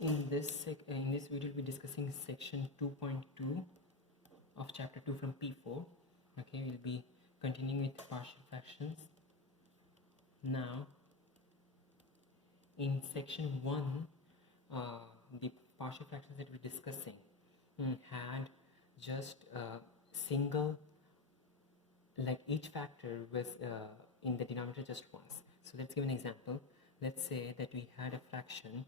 In this video, we'll be discussing section 2.2 of chapter 2 from P4. Okay, we'll be continuing with partial fractions. Now, in section 1, the partial fractions that we're discussing had just single, like each factor was in the denominator just once. So let's give an example. Let's say that we had a fraction,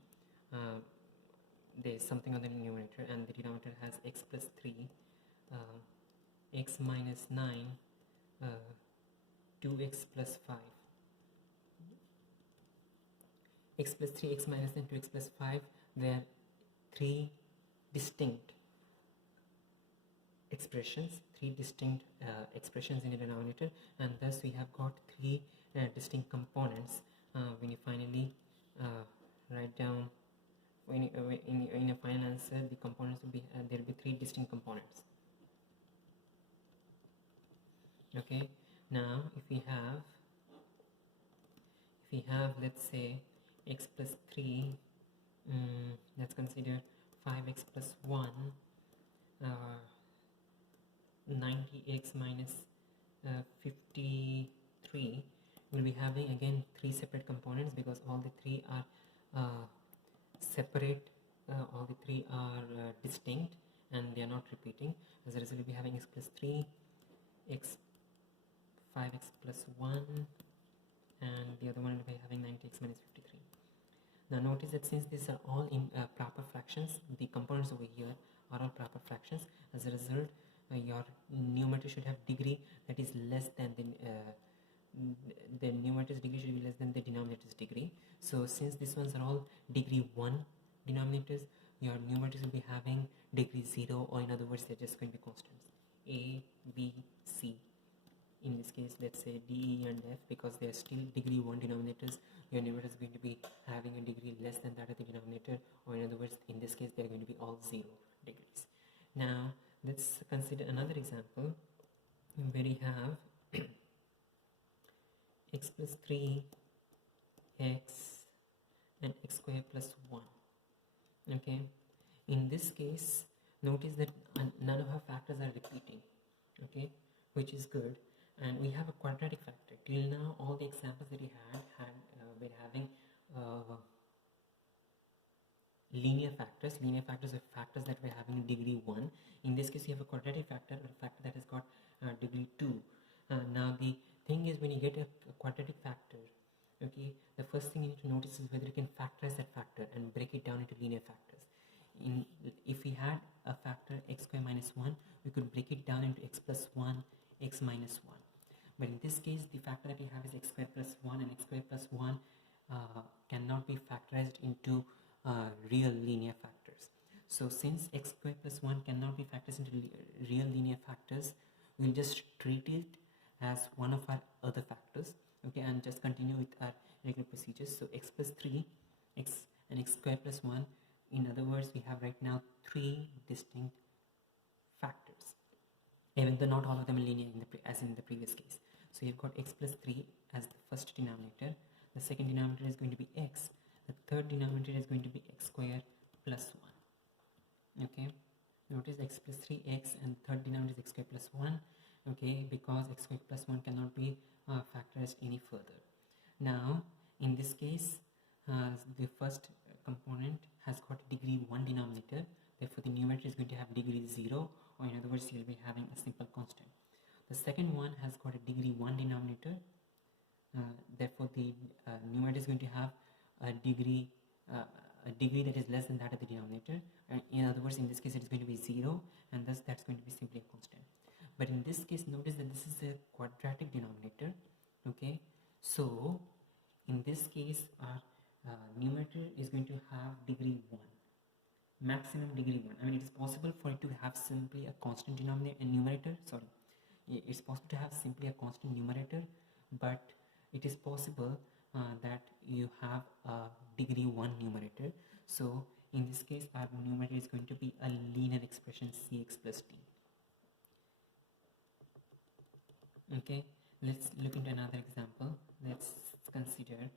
there's something on the numerator and the denominator has x plus 3, x minus 9, 2x plus 5. X plus 3, x minus 9, 2x plus 5, there are three distinct expressions, expressions in the denominator, and thus we have got three distinct components. When you finally write down in a final answer, the components will be there will be three distinct components. Okay, now if we have let's say x plus 3, let's consider 5x plus 1, 90x minus 53, we'll be having again three separate components because all the three are separate, all the three are distinct and they are not repeating. As a result, we'll be having x plus 3, x 5x plus 1, and the other one will be having 90x minus 53. Now notice that since these are all in proper fractions, the components over here are all proper fractions. As a result, your numerator should have degree that is less than the numerator's degree should be less than the denominator's degree. So since these ones are all degree 1 denominators, your numerators will be having degree 0, or in other words, they're just going to be constants. A, B, C. In this case, let's say D, E, and F, because they are still degree 1 denominators, your numerator is going to be having a degree less than that of the denominator, or in other words, in this case, they are going to be all 0 degrees. Now, let's consider another example where we have x plus 3, x, and x squared plus 1. Okay, in this case, notice that none of our factors are repeating, okay, which is good. And we have a quadratic factor. Till now, all the examples that we were having linear factors. Linear factors are factors that were having degree 1. In this case, you have a quadratic factor, a factor that has got degree 2. Now, the thing is, when you get a quadratic factor, okay, the first thing you need to notice is whether you can factorize that factor and break it down into linear factors. If we had a factor x squared minus 1, we could break it down into x plus 1, x minus 1. But in this case, the factor that we have is x squared plus 1, and x squared plus 1 cannot be factorized into real linear factors. So since x squared plus 1 cannot be factorized into real linear factors, we'll just treat it as one of our other factors, okay, and just continue with our regular procedures. So x plus 3, x and x squared plus 1. In other words, we have right now three distinct factors, even though not all of them are linear as in the previous case. So you've got x plus 3 as the first denominator, the second denominator is going to be x, the third denominator is going to be x squared plus 1. Okay, notice x plus 3x and third denominator is x squared plus 1, okay, because x squared plus 1 cannot be factorized any further. Now in this case, the first component has got a degree 1 denominator, therefore the numerator is going to have degree 0, or in other words, you'll be having a simple constant. The second one has got a degree 1 denominator, therefore the numerator is going to have a degree that is less than that of the denominator, and in other words, in this case it is going to be 0, and thus that's going to be simply a constant. But in this case, notice that this is a quadratic denominator, okay, so in this case our numerator is going to have degree 1, maximum degree 1. I mean, it is possible for it to have simply a constant numerator, it's possible to have simply a constant numerator, but it is possible that you have a degree 1 numerator. So in this case, our numerator is going to be a linear expression cx plus d. Okay, let's look into another example. Let's consider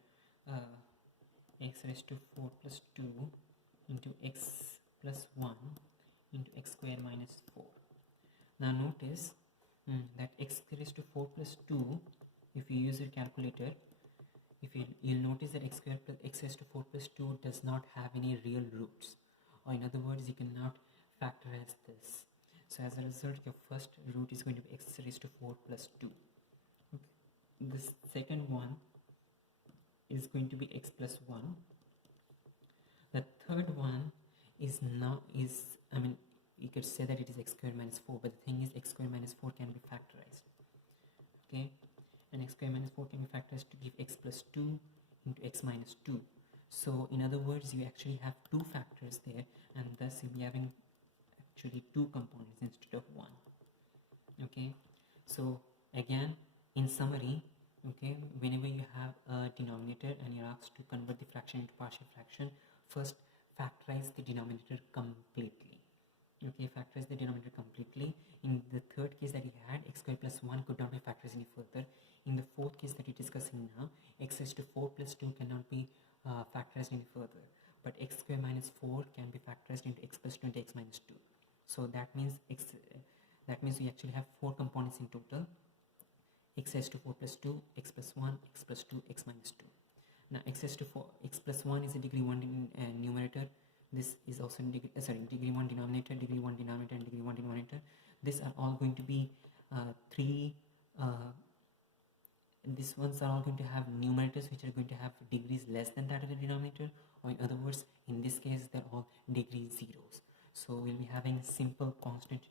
x raised to 4 plus 2 into x plus 1 into x square minus 4. Now notice that x raised to 4 plus 2, if you use a calculator, you'll notice that x square plus x raised to 4 plus 2 does not have any real roots, or in other words, you cannot factorize this. So as a result, your first root is going to be x raised to 4 plus 2. Okay. The second one is going to be x plus 1. The third one is you could say that it is x squared minus 4, but the thing is x squared minus 4 can be factorized. Okay, and x squared minus 4 can be factorized to give x plus 2 into x minus 2. So in other words, you actually have two factors there, and thus you'll be having actually two components instead of one. Okay, so again, in summary, okay, whenever you have a denominator and you're asked to convert the fraction into partial fraction, first factorize the denominator completely. Okay, factorize the denominator completely. In the third case that he had, x squared plus 1 could not be factorized any further. In the fourth case that we're discussing now, x raised to 4 plus 2 cannot be factorized any further, but x squared minus 4 can be factorized into x plus 2 into x minus 2. So that means we actually have 4 components in total: x raised to 4 plus 2, x plus 1, x plus 2, x minus 2. Now x raised to 4, x plus 1 is a degree 1 numerator. This is also degree 1 denominator, degree 1 denominator, and degree 1 denominator. These are all going to be these ones are all going to have numerators which are going to have degrees less than that of the denominator, or in other words, in this case, they're all degree zeros. So we'll be having simple constant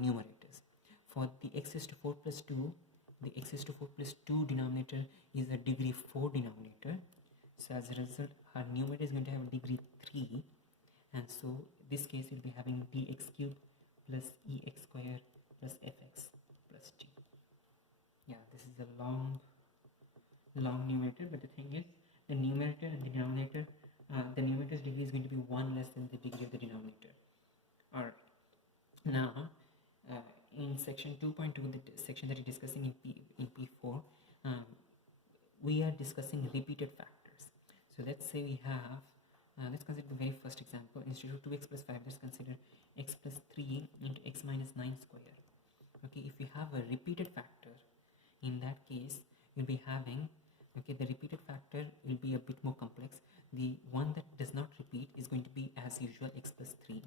numerators. For the x raised to 4 plus 2, the x raised to 4 plus 2 denominator is a degree 4 denominator. So as a result, our numerator is going to have degree 3, and so this case we'll be having dx cubed plus ex square plus fx plus g. Yeah, this is a long numerator, but the thing is, the numerator and the denominator, the numerator's degree is going to be 1 less than the degree of the denominator. Alright, now in section 2.2, the section that we're discussing in P4, we are discussing repeated factors. So let's say we have, let's consider the very first example. Instead of 2x plus 5, let's consider x plus 3 into x minus 9 square. Okay, if we have a repeated factor, in that case, you'll be having, okay, the repeated factor will be a bit more complex. The one that does not repeat is going to be, as usual, x plus 3.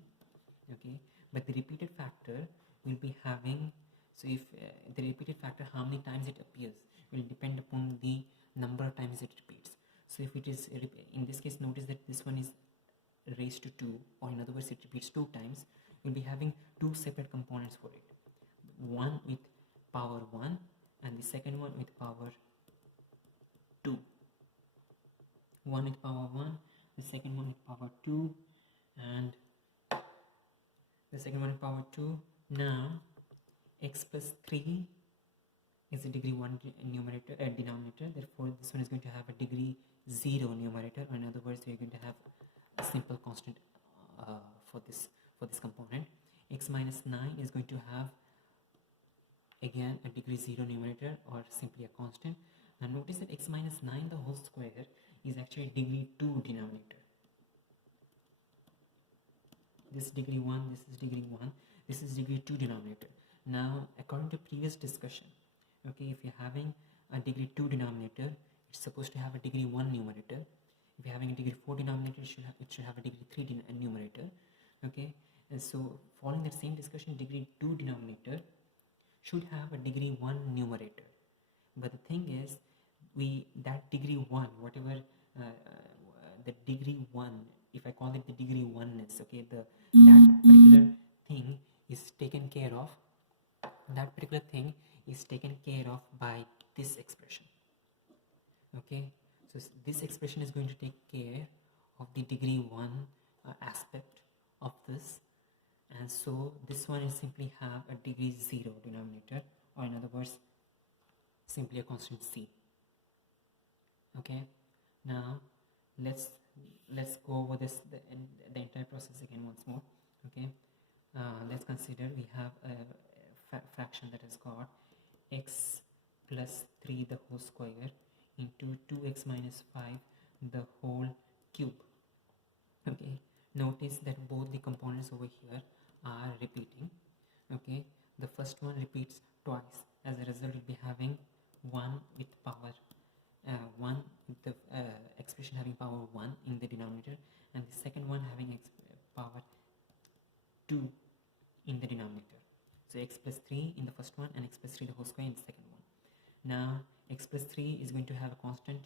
Okay, but the repeated factor will be having, so if the repeated factor, how many times it appears, will depend upon the number of times it repeats. So if it is, in this case, notice that this one is raised to 2, or in other words, it repeats 2 times. We'll be having 2 separate components for it. One with power 1 and the second one with power 2. One with power 1, the second one with power 2, and the second one with power 2. Now, x plus 3 is a degree 1 numerator, denominator. Therefore, this one is going to have a degree 0 numerator. Or in other words, we are going to have a simple constant for this component. X minus 9 is going to have again a degree 0 numerator, or simply a constant. Now notice that x minus 9 the whole square is actually degree 2 denominator. This degree 1, this is degree 1, this is degree 2 denominator. Now according to previous discussion, okay, if you're having a degree 2 denominator, it's supposed to have a degree 1 numerator. If you're having a degree 4 denominator, it should have a degree 3 numerator. Okay, and so following that same discussion, degree 2 denominator should have a degree 1 numerator. But the thing is, that degree 1, whatever the degree 1, if I call it the degree 1ness, okay, that particular thing is taken care of. That particular thing is taken care of by this expression. Okay, so this expression is going to take care of the degree 1 aspect of this, and so this one is simply have a degree 0 denominator, or in other words, simply a constant c. Okay, now let's go over this the entire process again once more. Okay, let's consider we have a fraction that has got x plus 3 the whole square into 2x minus 5 the whole cube. Okay, notice that both the components over here are repeating. Okay, the first one repeats twice. As a result, we'll be having 1 with power 1 with the expression having power 1 in the denominator, and the second one having power 2 in the denominator. So x plus 3 in the first one and x plus 3 the whole square in the second one. Now x plus 3 is going to have a constant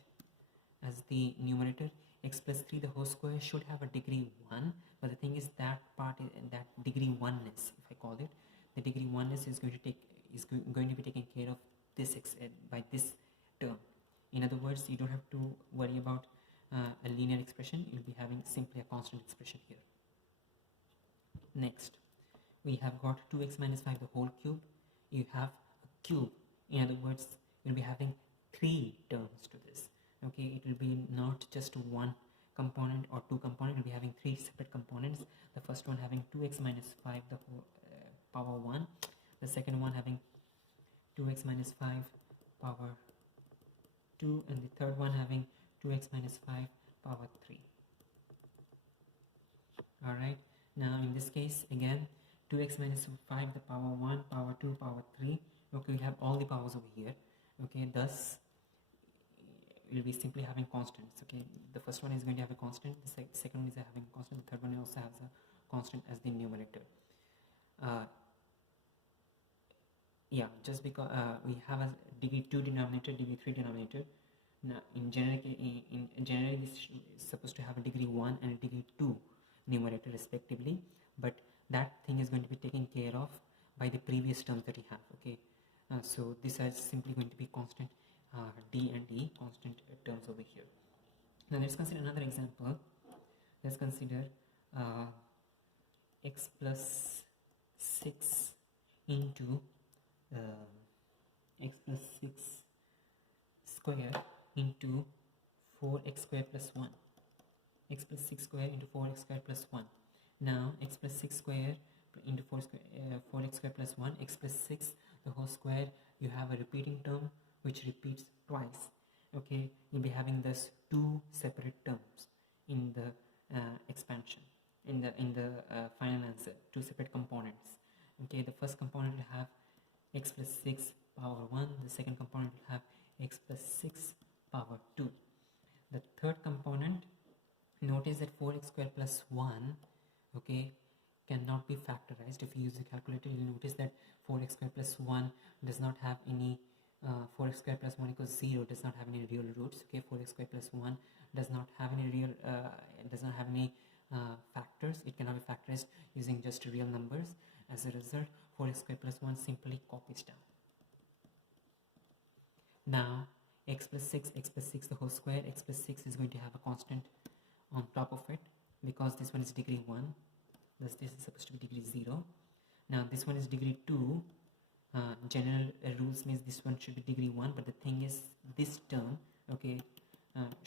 as the numerator. X plus 3 the whole square should have a degree 1, but the thing is that part is that degree 1ness, if I call it, the degree 1ness is going to be taken care of this by this term. In other words, you don't have to worry about a linear expression. You'll be having simply a constant expression here. Next, we have got 2x minus 5 the whole cube. You have a cube. In other words, you'll be having 3 terms to this. Okay, it will be not just one component or two components. You'll be having 3 separate components. The first one having 2x minus 5 the whole power 1. The second one having 2x minus 5 power 2, and the third one having 2x minus 5 power 3. Alright, now in this case again 2x minus 5 the power 1, power 2, power 3. Okay, we have all the powers over here. Okay, thus we'll be simply having constants. Okay, the first one is going to have a constant, the second one is having a constant, the third one also has a constant as the numerator. Yeah, just because we have a degree 2 denominator, degree 3 denominator. Now in generic this is supposed to have a degree 1 and a degree 2 numerator respectively, but that thing is going to be taken care of by the previous terms that we have. Okay, so these are simply going to be constant d and e, constant terms over here. Now let's consider another example. Let's consider x plus 6 into x plus 6 square into 4x square plus 1. X plus 6 square into 4x square plus 1. Now x plus 6 square into 4x square plus 1, x plus 6 the whole square, you have a repeating term which repeats twice. Okay, you'll be having thus 2 separate terms in the expansion, in the final answer, 2 separate components. Okay, the first component will have x plus 6 power 1, the second component will have x plus 6 power 2. The third component, notice that 4x square plus 1, okay, cannot be factorized. If you use the calculator, you'll notice that 4x square plus 1 does not have any 4x square plus 1 equals 0 does not have any real roots. Okay, 4x square plus 1 does not have any real factors. It cannot be factorized using just real numbers. As a result, 4x square plus 1 simply copies down. Now x plus 6 the whole square, x plus 6 is going to have a constant on top of it because this one is degree 1, thus this is supposed to be degree 0. Now this one is degree 2. General rules means this one should be degree 1, but the thing is this term, okay,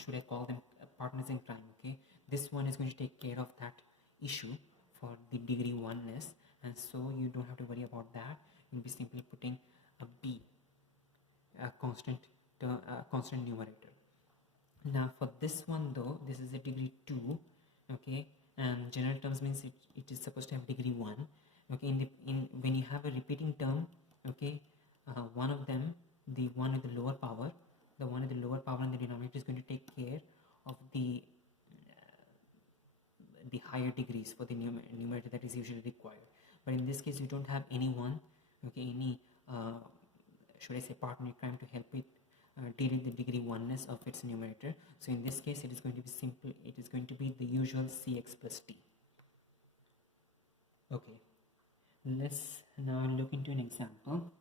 should I call them partners in crime? Okay, this one is going to take care of that issue for the degree 1ness, and so you don't have to worry about that. You'll be simply putting a b, a constant numerator. Now for this one though, this is a degree 2, okay, and general terms means it is supposed to have degree 1. Okay, when you have a repeating term, okay, one of them, the one with the lower power in the denominator is going to take care of the higher degrees for the numerator that is usually required. But in this case, you don't have anyone, okay, any should I say partner in crime to help it deal with the degree 1ness of its numerator. So in this case, it is going to be simple. It is going to be the usual cx plus t. Okay, let's now look into an example,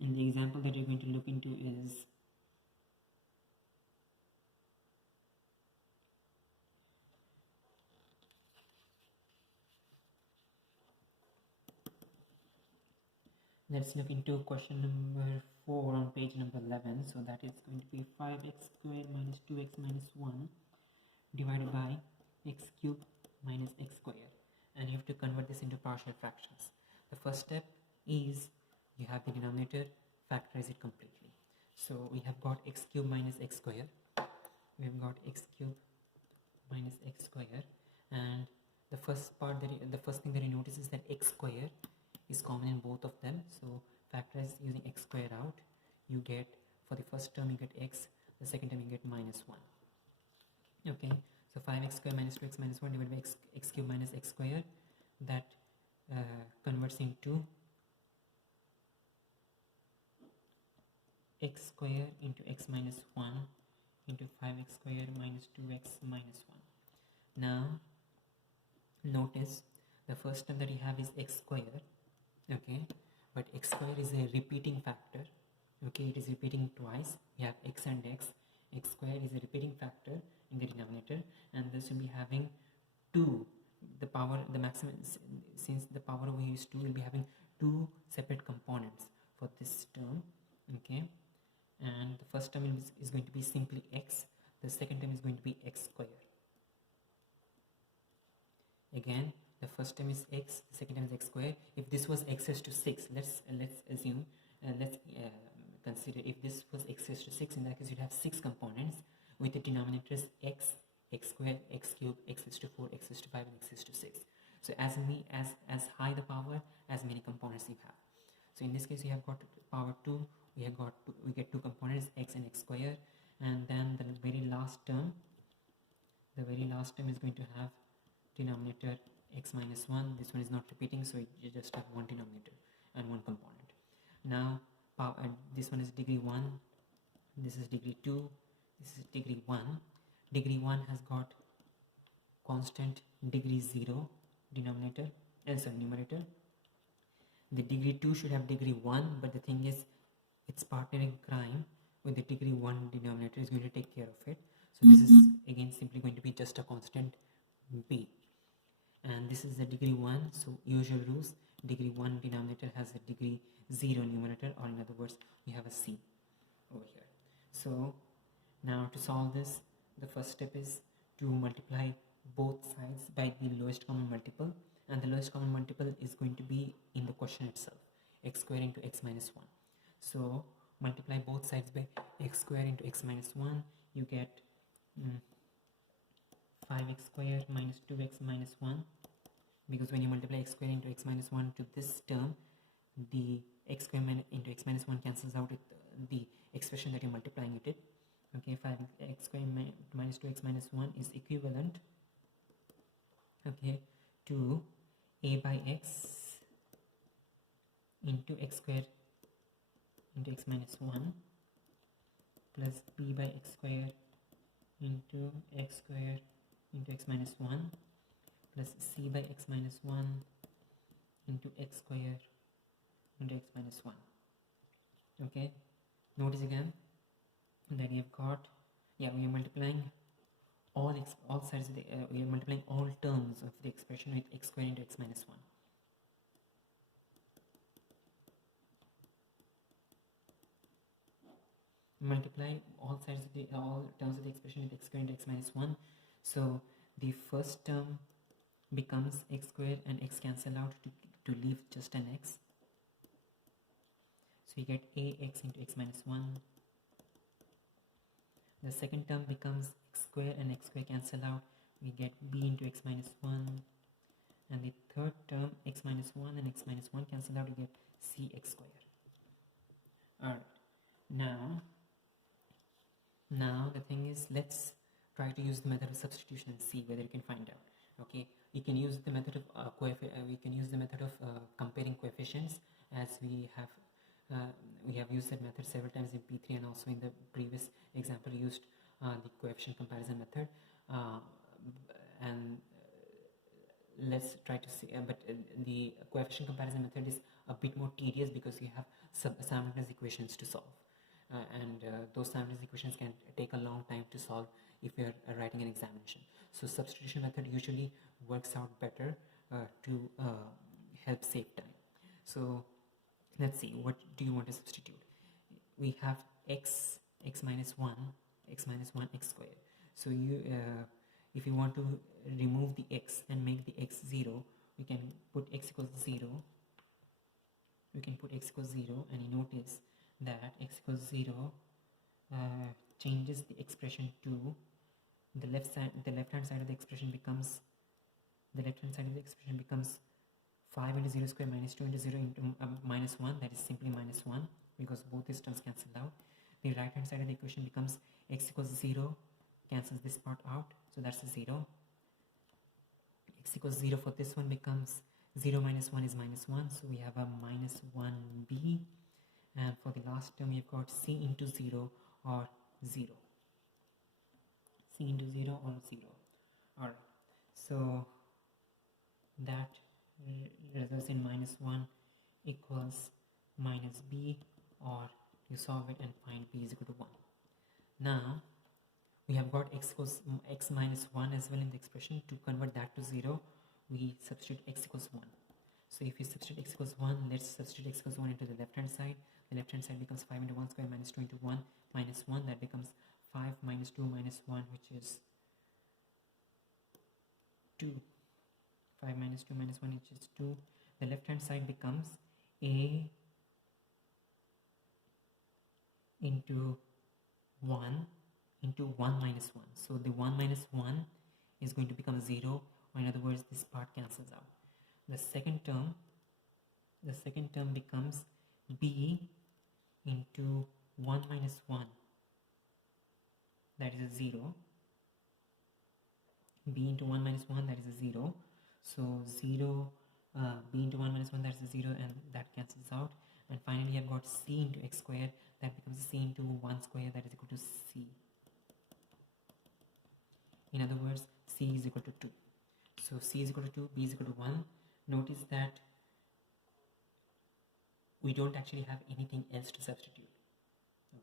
and the example that you're going to look into is let's look into question number 4 on page number 11. So that is going to be 5x squared minus 2x minus 1 divided by x cubed minus x squared, and you have to convert this into partial fractions. The first step is you have the denominator, factorize it completely. So we have got x cubed minus x squared. We have got x cubed minus x squared, and the first thing that you notice is that x square is common in both of them. So factorize using x square out, you get, for the first term you get x, the second term you get minus 1. Okay, so 5x square minus 2x minus 1 divided by x cube minus x square, that converts into x square into x minus 1 into 5x square minus 2x minus 1. Now notice the first term that you have is x square, okay, but x square is a repeating factor, okay, it is repeating twice. We have x and x square is a repeating factor in the denominator, and this will be having 2, the power, the maximum, since the power over here is 2, will be having 2 separate components for this term, okay, and the first term is going to be simply x, the second term is going to be x square. Again, the first term is x, the second term is x square. If this was x raised to 6, let's assume, consider if this was x raised to 6, in that case you'd have 6 components with the denominators x, x square, x cube, x raised to 4, x raised to 5, and x raised to 6. So as high the power, as many components you have. So in this case you have got power 2, we get 2 components, x and x square, and then the very last term is going to have denominator x minus 1. This one is not repeating, so you just have one denominator and one component. Now this one is degree 1, this is degree 2, this is degree 1. Degree 1 has got constant degree 0 denominator and numerator. The degree 2 should have degree 1, but the thing is, its partner in crime with the degree 1 denominator is going to take care of it. So this is again simply going to be just a constant b. And this is the degree 1, so usual rules, degree 1 denominator has a degree 0 numerator, or in other words, you have a c over here. So now to solve this, the first step is to multiply both sides by the lowest common multiple, and the lowest common multiple is going to be in the question itself, x square into x minus 1. So multiply both sides by x square into x minus 1, you get 5x square minus 2x minus 1, because when you multiply x square into x minus 1 to this term, the x square into x minus 1 cancels out with the expression that you're multiplying it with. Okay, 5x square minus 2x minus 1 is equivalent, okay, to a by x into x square into x minus 1 plus b by x square into x square into x minus 1 plus c by x minus 1 into x square into x minus 1. Okay, notice again that you have got, we are multiplying all sides of the we are multiplying all terms of the expression with x square into x minus 1. Multiply all terms of the expression with x square into x minus 1. So the first term becomes x square and x cancel out to leave just an x. So you get ax into x minus 1. The second term becomes x square and x square cancel out, we get b into x minus 1. And the third term, x minus 1 and x minus 1 cancel out, you get cx square. Alright, now the thing is, let's try to use the method of substitution and see whether you can find out. Okay, you can use the method of comparing coefficients, as we have used that method several times in P3, and also in the previous example used the coefficient comparison method, and let's try to see, but the coefficient comparison method is a bit more tedious because you have simultaneous equations to solve, and those simultaneous equations can take a long time to solve if you are writing an examination. So substitution method usually works out better to help save time. So let's see, what do you want to substitute? We have x minus 1, x square. So you if you want to remove the x and make the x 0, we can put x equals 0. We can put x equals 0, and you notice that x equals 0 changes the expression to the left hand side of the expression becomes the left hand side of the expression becomes 5 into 0 square minus 2 into 0 into minus 1, that is simply minus 1 because both these terms cancel out. The right hand side of the equation becomes x equals 0, cancels this part out, so that's a 0. X equals 0 for this one becomes 0 minus 1 is minus 1, so we have a minus 1b, and for the last term we've got c into 0 or 0. C into 0 or 0. Alright, so that results in minus 1 equals minus b, or you solve it and find b is equal to 1. Now we have got x minus 1 as well in the expression. To convert that to 0, we substitute x equals 1. So if you substitute x equals 1, let's substitute x equals 1 into the left hand side. The left hand side becomes 5 into 1 square minus 2 into 1 minus 1, that becomes 5 minus 2 minus 1, which is 2. 5 minus 2 minus 1, which is 2. The left hand side becomes a into 1 into 1 minus 1. So the 1 minus 1 is going to become 0, or in other words this part cancels out. The second term becomes b into 1 minus 1, that is a 0. B into 1 minus 1, that is a 0. So 0, b into 1 minus 1, that is a 0, and that cancels out. And finally I've got c into x squared, that becomes c into 1 square, that is equal to c. In other words, c is equal to 2. So c is equal to 2, b is equal to 1. Notice that we don't actually have anything else to substitute.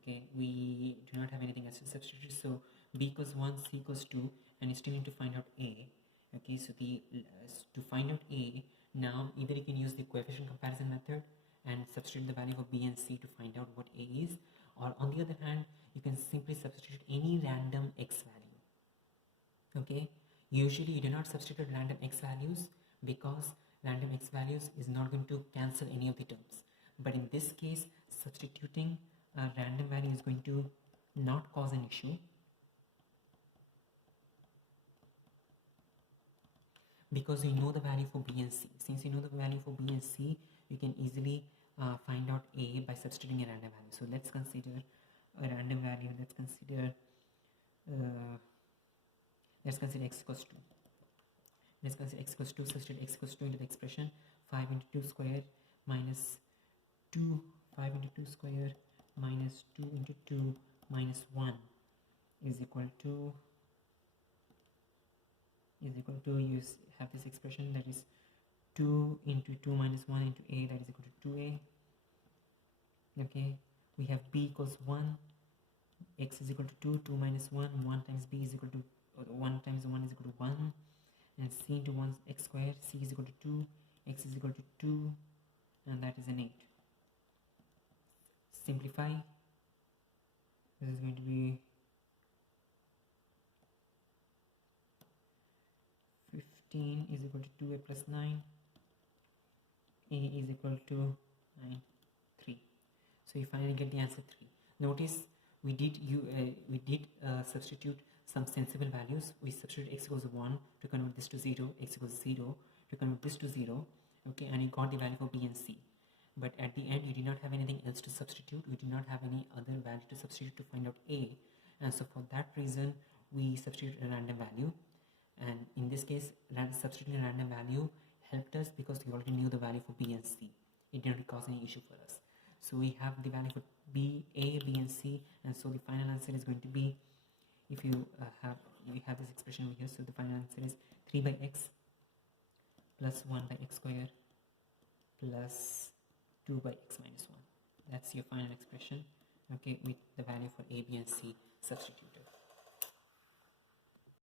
Okay, we do not have anything else to substitute. So b equals 1, c equals 2, and you still need to find out a. Okay, so to find out a, now either you can use the coefficient comparison method and substitute the value of b and c to find out what a is, or on the other hand you can simply substitute any random x value. Okay, usually you do not substitute random x values because random x values is not going to cancel any of the terms, but in this case substituting a random value is going to not cause an issue, because you know the value for b and c. Since you know the value for b and c, you can easily find out a by substituting a random value. So let's consider a random value. Let's consider x equals 2. Let's consider x equals 2. Substitute x equals 2 into the expression. 5 into 2 square minus 2. 5 into 2 square minus 2 into 2 minus 1 is equal to you have this expression, that is 2 into 2 minus 1 into a, that is equal to 2a. Okay, we have b equals 1, x is equal to 2, 2 minus 1, 1 times b is equal to 1 times 1 is equal to 1, and c into 1 x squared, c is equal to 2, x is equal to 2, and that is an 8. Simplify, this is going to be 15 is equal to 2a plus 9, a is equal to 9, 3. So you finally get the answer 3. Notice we did substitute some sensible values. We substitute x equals 1 to convert this to 0, x equals 0 to convert this to 0, okay, and you got the value for b and c. But at the end you did not have anything else to substitute, we did not have any other value to substitute to find out a, and so for that reason we substituted a random value. And in this case substituting a random value helped us because we already knew the value for b and c. It didn't cause any issue for us. So we have the value for a, b and c, and so the final answer is going to be, if you have this expression over here, so the final answer is 3 by x plus 1 by x squared plus 2 by x minus 1. That's your final expression, okay, with the value for a, b and c substituted.